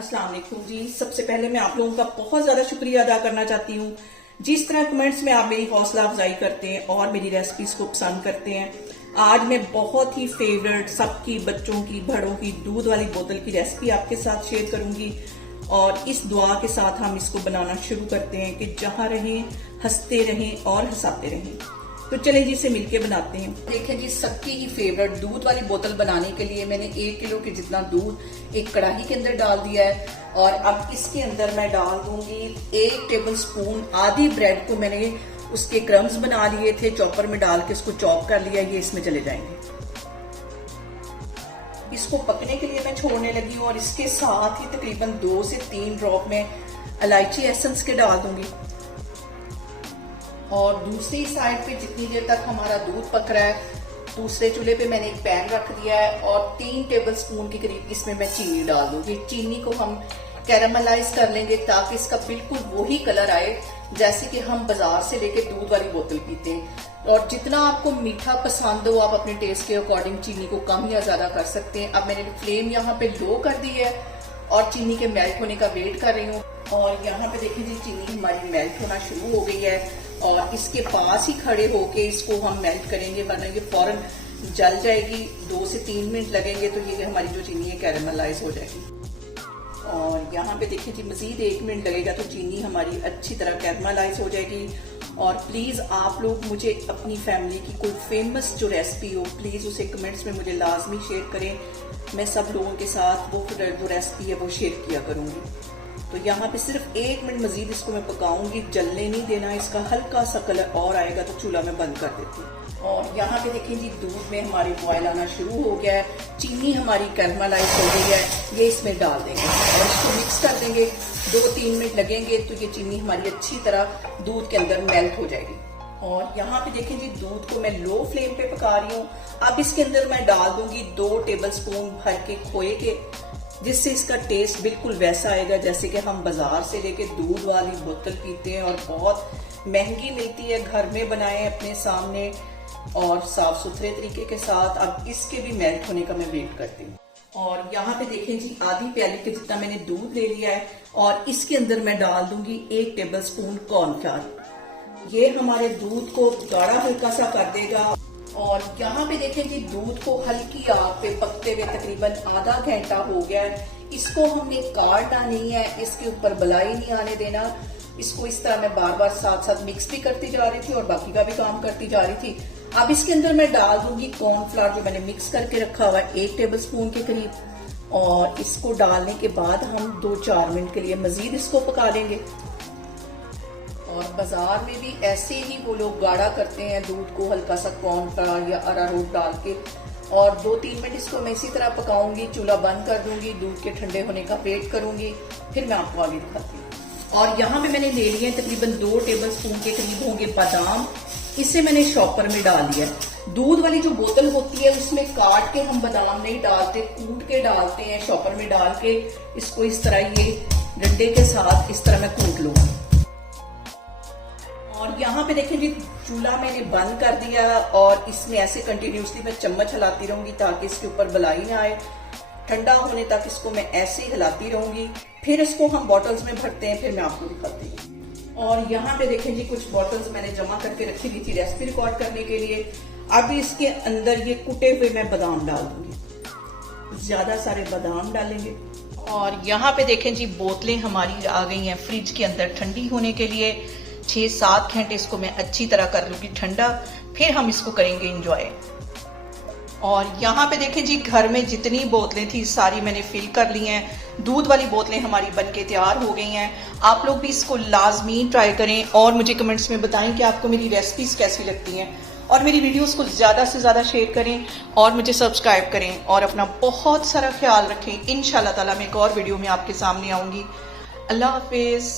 अस्सलाम वालेकुम जी। सबसे पहले मैं आप लोगों का बहुत ज्यादा शुक्रिया अदा करना चाहती हूँ। जिस तरह कमेंट्स में आप मेरी हौसला अफजाई करते हैं और मेरी रेसिपीज को पसंद करते हैं, आज मैं बहुत ही फेवरेट सबकी, बच्चों की, बड़ों की दूध वाली बोतल की रेसिपी आपके साथ शेयर करूंगी। और इस दुआ के साथ हम इसको बनाना शुरू करते हैं कि जहां रहें हंसते रहें और हंसाते रहें। तो चलें जी, इसे मिलके बनाते हैं। देखें जी, सबकी ही फेवरेट दूध वाली बोतल बनाने के लिए मैंने 1 किलो के जितना दूध एक कढ़ाई के अंदर डाल दिया है। और अब इसके अंदर मैं डाल दूंगी 1 टेबल स्पून। आधी ब्रेड को मैंने उसके क्रम्स बना लिए थे, चॉपर में डाल के उसको चॉप कर लिया। ये इसमें चले जाएंगे। इसको पकने के लिए मैं छोड़ने लगी हूँ और इसके साथ ही तकरीबन 2 से 3 ड्रॉप में इलायची एसेंस के डाल दूंगी। और दूसरी साइड पे जितनी देर तक हमारा दूध पक रहा है, दूसरे चूल्हे पे मैंने एक पैन रख दिया है और 3 टेबल स्पून के करीब इसमें मैं चीनी डाल दूंगी। चीनी को हम कैरामलाइज कर लेंगे ताकि इसका बिल्कुल वही कलर आए जैसे कि हम बाजार से लेके दूध वाली बोतल पीते हैं। और जितना आपको मीठा पसंद हो आप अपने टेस्ट के अकॉर्डिंग चीनी को कम या ज्यादा कर सकते हैं। अब मैंने फ्लेम यहाँ पे लो कर दी है और चीनी के मेल्ट होने का वेट कर रही हूँ। और यहाँ पे देखिए जी, चीनी हमारी मेल्ट होना शुरू हो गई है और इसके पास ही खड़े होके इसको हम मेल्ट करेंगे, वरना ये फौरन जल जाएगी। 2 से 3 मिनट लगेंगे तो ये हमारी जो चीनी है कैरामलाइज हो जाएगी। और यहाँ पे देखिए जी, मजीद 1 मिनट लगेगा तो चीनी हमारी अच्छी तरह कैरामलाइज हो जाएगी। और प्लीज आप लोग मुझे अपनी फैमिली की कोई फेमस जो रेसिपी हो, प्लीज उसे कमेंट्स में मुझे लाजमी शेयर करें। मैं सब लोगों के साथ वो रेसिपी है वो शेयर किया करूंगी। तो यहाँ पे सिर्फ 1 मिनट मजीद इसको मैं पकाऊंगी, जलने नहीं देना। इसका हल्का सा कलर और आएगा तो चूल्हा में बंद कर देती हूँ। और यहाँ पे देखिए जी, दूध में हमारी बॉयल आना शुरू हो गया है, चीनी हमारी कैरामलाइज हो गई है। ये इसमें डाल देंगे और इसको मिक्स कर देंगे। 2-3 मिनट लगेंगे तो ये चीनी हमारी अच्छी तरह दूध के अंदर मेल्ट हो जाएगी। और यहाँ पे देखिए जी, दूध को मैं लो फ्लेम पे पका रही हूँ। अब इसके अंदर मैं डाल दूंगी 2 टेबल स्पून भर के खोए के, जिससे इसका टेस्ट बिल्कुल वैसा आएगा जैसे कि हम बाजार से लेके दूध वाली बोतल पीते हैं। और बहुत महंगी मिलती है। घर में बनाएं अपने सामने और साफ सुथरे तरीके के साथ। अब इसके भी मेल्ट होने का मैं वेट करती हूँ। और यहाँ पे देखें जी, आधी प्याली के जितना मैंने दूध ले लिया है और इसके अंदर मैं डाल दूंगी 1 टेबल स्पून कॉर्नफ्लावर। ये हमारे दूध को गाढ़ा हल्का सा कर देगा। और यहाँ पे देखें जी, दूध को हल्की आग पे पकते हुए तकरीबन आधा घंटा हो गया है। इसको हमने काटना नहीं है, इसके ऊपर बलाई नहीं आने देना। इसको इस तरह मैं बार बार साथ साथ मिक्स भी करती जा रही थी और बाकी का भी काम करती जा रही थी। अब इसके अंदर मैं डाल दूंगी कॉर्नफ्लावर जो मैंने मिक्स करके रखा हुआ है, 1 टेबल स्पून के करीब। और इसको डालने के बाद हम 2-4 मिनट के लिए मजीद इसको पका लेंगे। और बाजार में भी ऐसे ही वो लोग गाढ़ा करते हैं दूध को, हल्का सा कॉर्नफ्लावर या अरारोट डाल के। और 2-3 मिनट इसको मैं इसी तरह पकाऊंगी, चूल्हा बंद कर दूंगी, दूध के ठंडे होने का वेट करूंगी, फिर मैं आपको आगे दिखाती हूँ। और यहाँ पे मैंने ले लिए तकरीबन 2 टेबल स्पून के करीब होंगे बादाम। इसे मैंने शॉपर में डाल दिया। दूध वाली जो बोतल होती है उसमें काट के हम बादाम नहीं डालते, कूट के डालते हैं। शॉपर में डाल के इसको इस तरह ये डंडे के साथ इस तरह मैं कूट लूंगी। और यहाँ पे देखें जी, चूल्हा मैंने बंद कर दिया और इसमें ऐसे कंटिन्यूसली मैं चम्मच हिलाती रहूंगी ताकि इसके ऊपर बलाई ना आए। ठंडा होने तक इसको मैं ऐसे ही हिलाती रहूंगी। फिर इसको हम बॉटल्स में भरते हैं, फिर मैं आपको दिखाती हूँ। और यहाँ पे देखें जी, कुछ बॉटल्स मैंने जमा करके रखी हुई थी रेसिपी रिकॉर्ड करने के लिए। अब इसके अंदर ये कुटे हुए मैं बादाम डाल दूंगी, ज्यादा सारे बादाम डालेंगे। और यहाँ पे देखें जी, बोतलें हमारी आ गई हैं फ्रिज के अंदर ठंडी होने के लिए। 6-7 घंटे इसको मैं अच्छी तरह कर लूंगी ठंडा, फिर हम इसको करेंगे एंजॉय। और यहाँ पे देखें जी, घर में जितनी बोतलें थी सारी मैंने फिल कर ली हैं। दूध वाली बोतलें हमारी बनके तैयार हो गई हैं। आप लोग भी इसको लाजमी ट्राई करें और मुझे कमेंट्स में बताएं कि आपको मेरी रेसिपीज कैसी लगती हैं। और मेरी वीडियोस को ज़्यादा से ज़्यादा शेयर करें और मुझे सब्सक्राइब करें और अपना बहुत सारा ख्याल रखें। इंशाल्लाह ताला मैं एक और वीडियो में आपके सामने आऊँगी। अल्लाह हाफिज़।